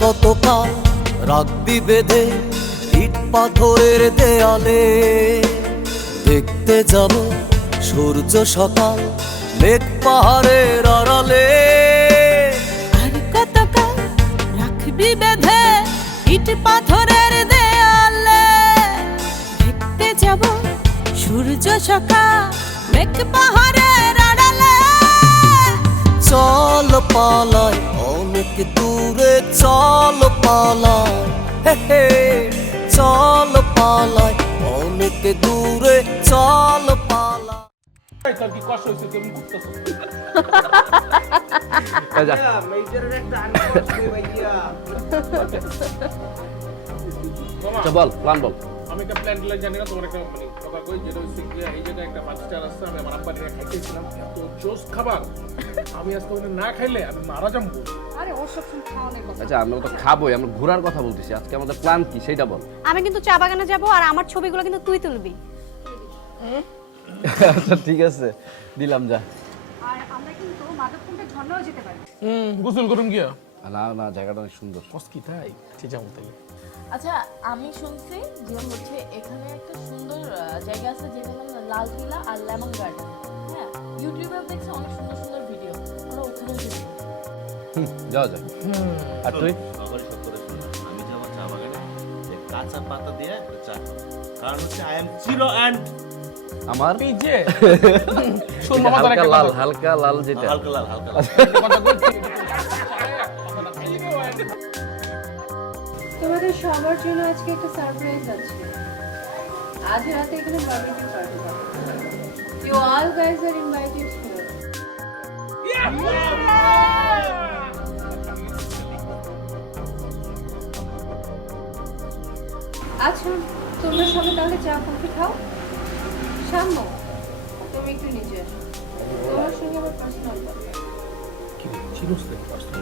কতকাল রাখবি বেঁধে ইট পাথরের দেয়ালে। দেখতে যাব সূর্য সকাল মেঘ পাহাড়ের আড়ালে। আর কতকাল রাখবি বেঁধে ইট পাথরের দেয়ালে। দেখতে যাব সূর্য সকাল মেঘ পাহাড়ের আড়ালে। চল পালায় অনেক দূরে চল পালায় হে হে চল পালায় অনেক দূরে চল পালায় কি কষ্ট হয়েছে? কেমন করতেছ আচ্ছা, বল প্ল্যান বল। আমি একটা প্ল্যান ট্যান জানি না তোমার একটা মানে কথা কই যেটা হচ্ছে গিয়ে এই জায়গায় একটা পাঁচ স্টার আছে আমি আমার আব্বা নিয়ে খাইতেছিলাম। এত জোস খাবার। আমি আজকে ওখানে না খাইলে আমি মারা যাব আচ্ছা আমরা তো খাবোই আমরা ঘোরার কথা বলতেছি। আজকে আমাদের প্ল্যান কি সেটা বল। আমি কিন্তু চা বাগানে যাব আর আমার ছবিগুলো কিন্তু তুই তুলবি। আচ্ছা ঠিক আছে। দিলাম যা। আর আমরা কিন্তু মাধবকুণ্ডে ঝর্ণাও যেতে পারি। হুম গোসল করুন গিয়া। না না জায়গাটা অনেক সুন্দর। কস কি তাই? ঠিক তাইলে আচ্ছা আমি শুনছি যে হচ্ছে এখানে একটা সুন্দর জায়গা আছে যেটার নাম লাল কিলা আর লেমন গার্ডেন। হ্যাঁ ইউটিউবে দেখছি অনেক সুন্দর সুন্দর ভিডিও। আমরা ওখানে যেতে হুম, যাওয়া যায় আর তুই? সবারই সব করে শুনলাম আমি যাব চা বাগানে। যে কাঁচা পাতা দিয়ে চা কারণ হচ্ছে আই এম জিরো অ্যান্ড আমার? একটা লাল হালকা লাল যেটা। হালকা লাল হালকা লাল। তোমাদের সবার জন্য আজকে একটা সারপ্রাইজ আছে। আজ রাতে এখানে বার্বিকিউ পার্টি হবে। You all guys are invited here আচ্ছা তোমরা সবাই তাহলে চা, কফি খাও। সাম্য, তুমি একটু আসো। তোমার সঙ্গে আমার পার্সোনাল কথা। কি চিরস্থায়ী কষ্ট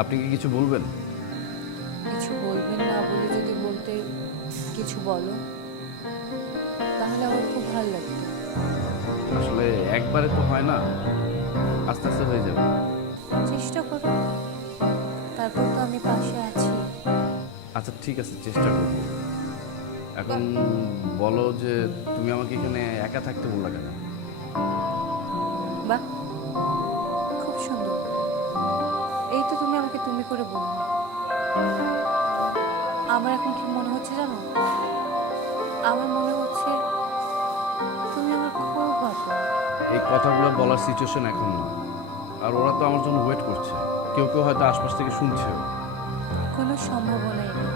আপনি কি কিছু বলবেন? কিছু বলবেন না বলে যদি বলতে কিছু বলো তাহলে আমার খুব ভালো লাগতো। আসলে একবারে তো হয় না আস্তে আস্তে হয়ে যাবে। চেষ্টা করো। তারপর তো আমি পাশে আছি। আচ্ছা ঠিক আছে চেষ্টা করব। এখন বলো যে তুমি আমাকে এখানে একা থাকতে বললা কেন? বাহ তুমি করে বললে আমার এখন কি মনে হচ্ছে জানো? আমার মনে হচ্ছে তুমি আমার খুব ভালো। এই কথাগুলো বলার সিচুয়েশন এখন না। আর ওরা তো আমার জন্য ওয়েট করছে। কেউ কেউ হয়তো আশপাশ থেকে শুনছেও। কোনো সম্ভাবনাই নেই।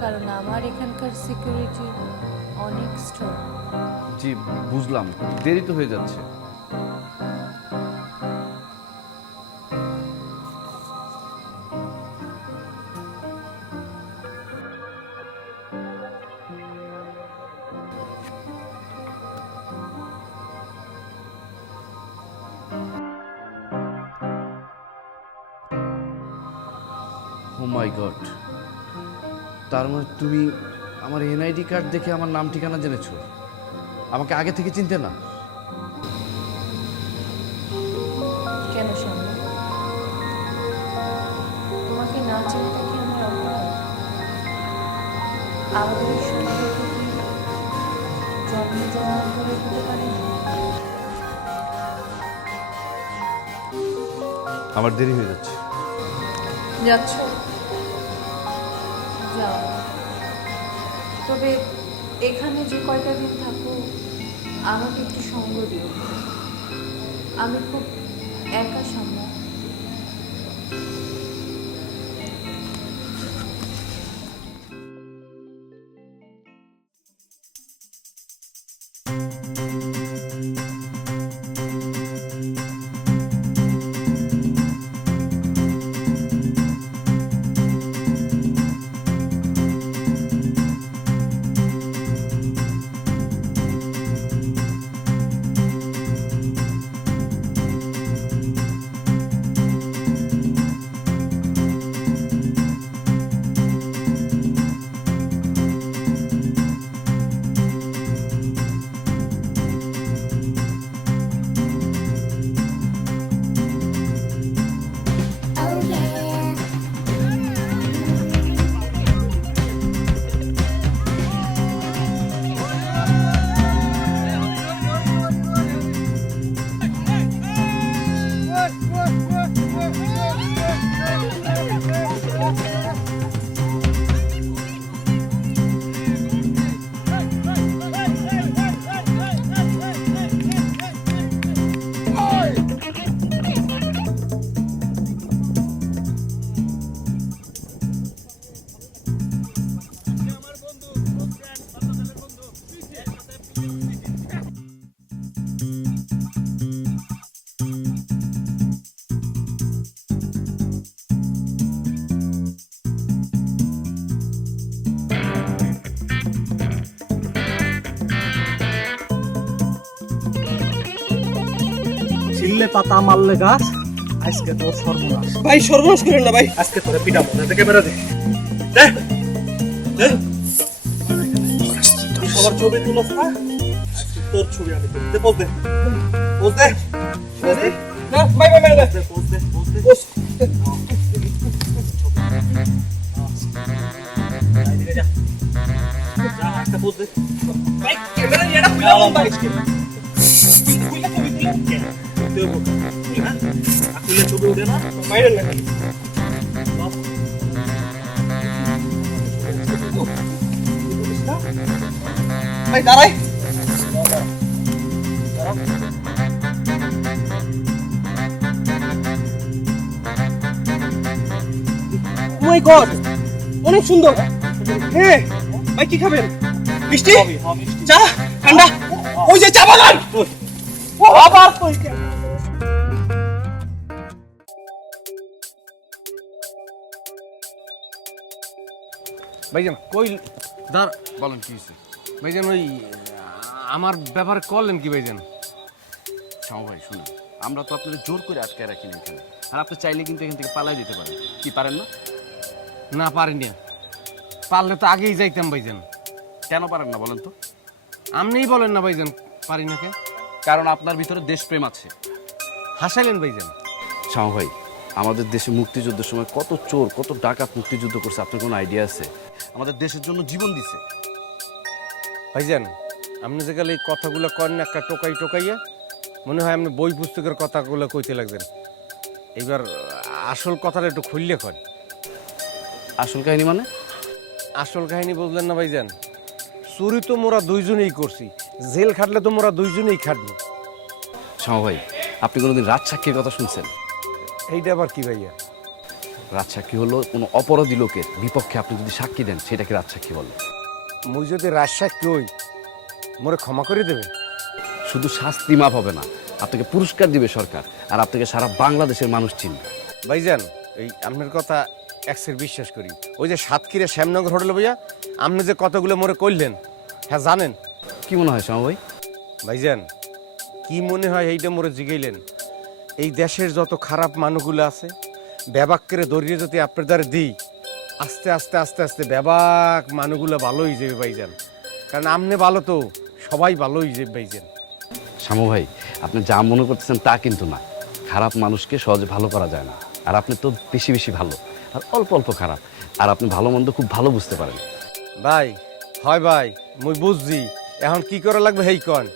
কারণ আমার এখানকার সিকিউরিটি অনেক স্ট্রং জি বুঝলাম। দেরি তো হয়ে যাচ্ছে। তুমি আমার এনআইডি কার্ড দেখে আমার নাম ঠিকানা জেনেছো। আমাকে আগে থেকে চিনতে না। কেন তোমাকে না চিনতে কি আমার অপরাধ? আমাদের এই সম্পর্ক কি জন্মে যাওয়ার পরে হতে পারে? আমার দেরি হয়ে যাচ্ছে। যাচ্ছ? যাও। তবে এখানে যে কয়টা দিন থাকো আমাকে একটু সঙ্গ দিও। আমি খুব একা সামলা পাতা মারলে গাছ আজকে তোর সর্বনাশ। ভাই সর্বনাশ করেন না ভাই। আজকে তোরে পিটাবো যাতে ক্যামেরা দে। দে সবার ছবি আজকে তোর ছবি আমি তুলি। পোজ দে। Ready? না ভাই ভাই ভাই একটা ভাই ক্যামেরা নিয়ে এটা খুলে ভাই। ভাই দাঁড়াই মাই গড অনেক সুন্দর হ্যাঁ ভাই কি খাবেন মিষ্টি চা ঠান্ডা ওই যে চা বাগান আবার কই ভাইজান কই দাঁড়। বলেন কি হয়েছে ভাইজান ওই আমার ব্যাপারে করলেন কি ভাইজান? শ্যামা ভাই শুনুন আমরা তো আপনাদের জোর করে আটকে রাখি না এখানে। আর আপনি চাইলে কিন্তু এখান থেকে পালাই যেতে পারেন। কি পারেন না? না পারিনি। পারলে তো আগেই যাইতাম ভাইজান। কেন পারেন না বলেন তো? আপনিই বলেন না ভাইজান পারি না কে? কারণ আপনার ভিতরে দেশপ্রেম আছে। হাসাইলেন ভাইজান। শ্যামা ভাই আমাদের দেশে মুক্তিযুদ্ধের সময় কত চোর কত ডাকাত মুক্তিযুদ্ধ করছে আপনার কোনো আইডিয়া আছে? আমাদের দেশের জন্য জীবন দিছে। ভাইজান আপনি যে গেলে এই কথাগুলো করেন একটা টোকাই টোকাইয়া মনে হয় আপনি বই পুস্তকের কথাগুলো কইতে লাগবেন। এবার আসল কথাটা একটু খুললে কর আসল কাহিনী মানে? আসল কাহিনী বুঝলেন না ভাইজান চুরি তো মোরা দুইজনেই করছি জেল খাটলে তো মোরা দুইজনেই খাটবো। শ্যামা ভাই আপনি কোনোদিন রাত সাক্ষীর কথা শুনছেন? এইটা আবার কি ভাইয়া? রাত সাক্ষী হলো কোনো অপরাধী লোকের বিপক্ষে আপনি যদি সাক্ষী দেন সেটাকে রাত সাক্ষী বলে। মুই যদি রাজসাক্ষী হই মোরে ক্ষমা করে দেবে? শুধু শাস্তি মাপ হবে না আপনাকে পুরস্কার দিবে সরকার আর আপনাকে সারা বাংলাদেশের মানুষ চিনবে। ভাইজান এই আপনার কথা একসের বিশ্বাস করি। ওই যে সাতক্ষীরা শ্যামনগর হোটেল ভাইয়া আপনি যে কতগুলো মোরে করলেন হ্যাঁ জানেন? কি মনে হয় শ্যামা ভাই ভাইজান কি মনে হয় এইটা মোরে জিগাইলেন? এই দেশের যত খারাপ মানুষগুলো আছে ব্যবাক্যের দরিয়ে যদি আপনার দ্বারা দিই আস্তে আস্তে আস্তে আস্তে ব্যাবাক মানুষগুলো ভালো হয়ে যাবে ভাইজান। কারণ আমনে ভালো তো সবাই ভালো হয়ে যাবে ভাইজান। শ্যামু ভাই আপনি যা মনে করতেছেন তা কিন্তু না। খারাপ মানুষকে সহজে ভালো করা যায় না। আর আপনি তো বেশি বেশি ভালো। আর অল্প অল্প খারাপ। আর আপনি ভালো মন্দ খুব ভালো বুঝতে পারেন। ভাই হয় ভাই মুই বুঝছি। এখন কি করা লাগবে হেই কন?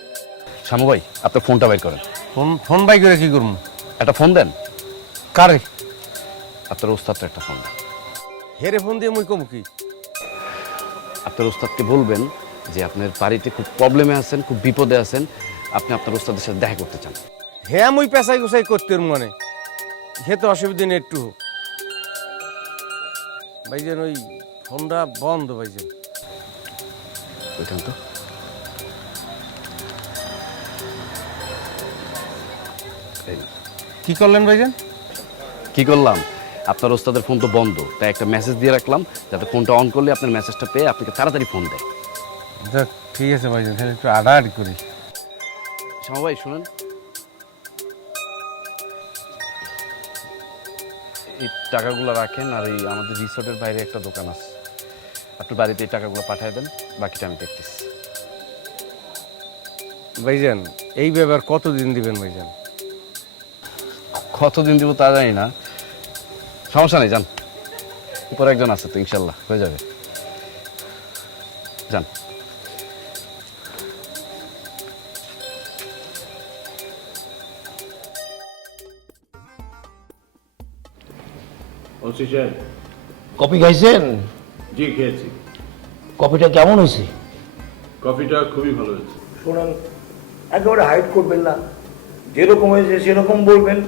শ্যামু ভাই আপনার ফোনটা বাই করেন। ফোন ফোন বাই করে কি করুন একটা ফোন দেন। কারে? আপনার ওস্তাদটা একটা ফোন দেন। হেরে ফোন দিয়ে মুই কম কি? আপনার ওস্তাদকে বলবেন যে আপনার বাড়িতে খুব প্রবলেমে আছেন খুব বিপদে আছেন আপনি আপনার ওস্তাদের সাথে দেখা করতে চান। হ্যাঁ মুই পেশাই গোসাই করতে মনে। হে তো অসুবিধা নেই একটু। ভাইজান ওই ফোনটা বন্ধ ভাইজান। ওইখান তো। কি করলেন ভাইজান? কি করলাম? আপনার ওস্তাদের ফোন তো বন্ধ তাই একটা মেসেজ দিয়ে রাখলাম যাতে ফোনটা অন করলে আপনার মেসেজটা পেয়ে আপনাকে তাড়াতাড়ি ফোন দেয়। যাক, ঠিক আছে ভাইজান তাহলে একটু আড়াআড়ি করি। শ্যামা ভাই শুনেন। এই টাকাগুলো রাখেন আর এই আমাদের রিসোর্টের বাইরে একটা দোকান আছে। আপনার বাড়িতে এই টাকাগুলো পাঠিয়ে দেন বাকিটা আমি দেখতেছি। ভাইজান এই ব্যাপার কতদিন দিবেন ভাইজান? কতদিন দিব তা জানি না সমস্যা নেই যান। উপরে একজন আছে তো ইনশাল্লাহ হয়ে যাবে। যান। ওসি সাহেব। কফি খাইছেন? জি খেয়েছি। কফিটা কেমন হয়েছে? কফিটা খুবই ভালো হয়েছে। শোনেন একেবারে হাইট করবেন না। যেরকম হয়েছে সেরকম বলবেন।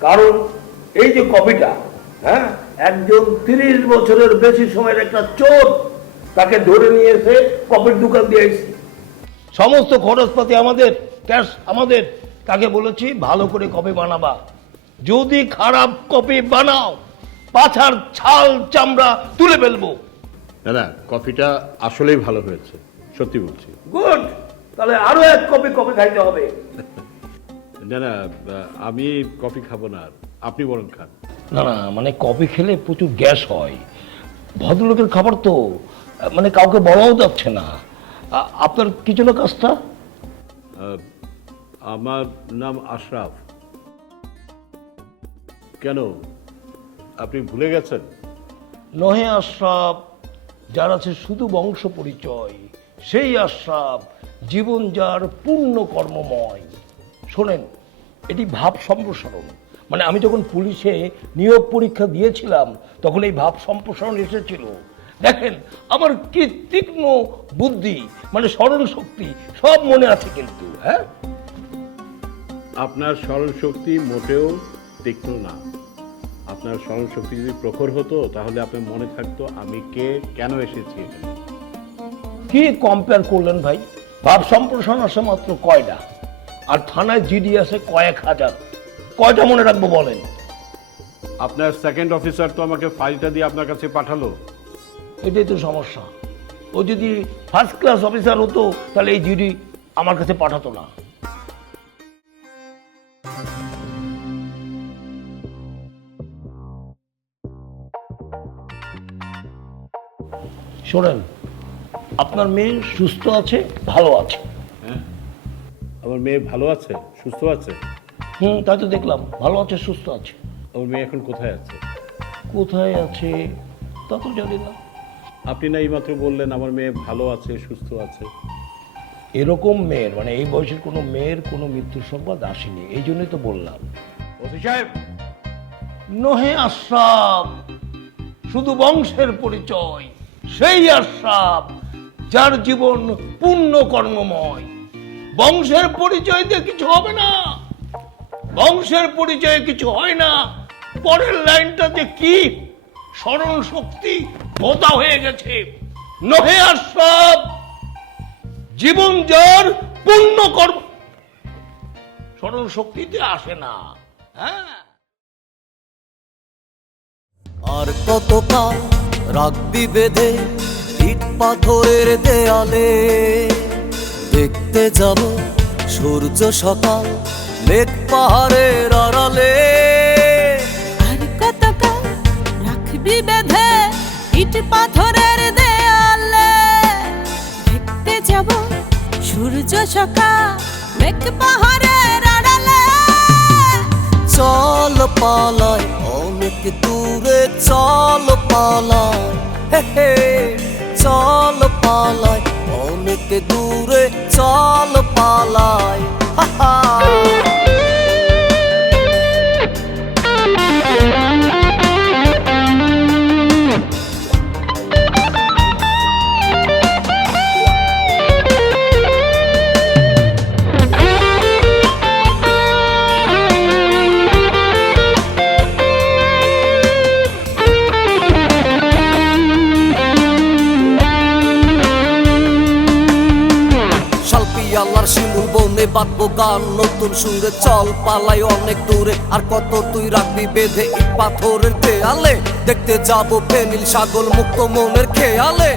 কারণ এই যে কপিটা হ্যাঁ? একজন তিরিশ বছরের বেশি সময়ের একটা চোর তাকে ধরে নিয়ে এসে কপির দোকান দিয়ে আইছি। সমস্ত খরচপাতি আমাদের ক্যাশ আমাদের। তাকে বলেছি ভালো করে কপি বানাবা। যদি খারাপ কপি বানাও পাছার ছাল চামড়া তুলে ফেলব। না না কফিটা আসলেই ভালো হয়েছে সত্যি বলছি। গুড! তাহলে আরও এক কপি কপি খাইতে হবে। না না আমি কফি খাব না আপনি বরং খান। না না মানে কফি খেলে প্রচুর গ্যাস হয়। ভদ্রলোকের খাবার তো মানে কাউকে বলাও যাচ্ছে না। আপনার কি ছিল কাজটা? আমার নাম আশরাফ। কেন? আপনি ভুলে গেছেন? নহে আশরাফ যার আছে শুধু বংশ পরিচয় সেই আশরাফ জীবন যার পূর্ণ কর্মময়। শোনেন এটি ভাব সম্প্রসারণ। মানে আমি যখন পুলিশে নিয়োগ পরীক্ষা দিয়েছিলাম তখন এই ভাব সম্প্রসারণ এসেছিল। দেখেন আমার কি তীক্ষ্ণ বুদ্ধি মানে স্মরণ শক্তি সব মনে আছে কিন্তু হ্যাঁ? আপনার স্মরণ শক্তি মোটেও তীক্ষ্ণ না। আপনার স্মরণ শক্তি যদি প্রখর হতো তাহলে আপনার মনে থাকতো আমি কে কেন এসেছি এখানে? কি কম্পেয়ার করলেন ভাই? ভাব সম্প্রসারণ আসে মাত্র কয়টা? আর থানায় জিডি আছে কয়েক হাজার। কয়টা মনে রাখব বলেন? আপনার সেকেন্ড অফিসার তো আমাকে ফাইলটা দিয়ে আপনার কাছে পাঠালো। এটাই তো সমস্যা। ও যদি ফার্স্ট ক্লাস অফিসার হতো তাহলে এই জিডি আমার কাছে পাঠাতো না। শোনেন আপনার মেয়ে সুস্থ আছে ভালো আছে? আমার মেয়ে ভালো আছে সুস্থ আছে। হুম তাই তো দেখলাম। ভালো আছে সুস্থ আছে। আমার মেয়ে এখন কোথায় আছে? কোথায় আছে তা তো জানি না। আপনি না এইমাত্র বললেন আমার মেয়ে ভালো আছে সুস্থ আছে। এরকম মেয়ের মানে এই বয়সের কোনো মেয়ের কোনো মৃত্যুর সংবাদ আসেনি এই জন্যই তো বললাম। ওসি সাহেব! নহে আশ্রাপ শুধু বংশের পরিচয় সেই আশ্রাপ যার জীবন পূর্ণ কর্মময় বংশের পরিচয় দিয়ে কিছু হবে না। বংশের পরিচয়ে কিছু হয় না। পরের লাইনটা যে কি? স্মরণ শক্তি ভোতা হয়ে গেছে। নহে আশ্রাপ জীবন যার পূর্ণ কর্ম। স্মরণ শক্তিতে আসে না। হ্যাঁ। আর কত কাল রাখবি বেঁধে ইট পাথরের দেয়ালে দেখতে যাব সূর্য সকাল মেঘ পাহাড়ের আড়ালে। আর কতকাল রাখবি বেঁধে ইট পাথরের দেয়ালে। দেখতে যাব সূর্য সকাল মেঘ পাহাড়ের আড়ালে। চল পালায় অনেক দূরে চল পালায় হে হে চল পালায় অনেক দূরে চল পালায় হা হা। বাঁধবো গান, নতুন সুরে চল পালাই অনেক দূরে। আর কত তুই রাখবি বেঁধে ইট পাথরের দেয়ালে? দেখতে যাব ফেনিল সাগর মুক্ত মনের খেয়ালে।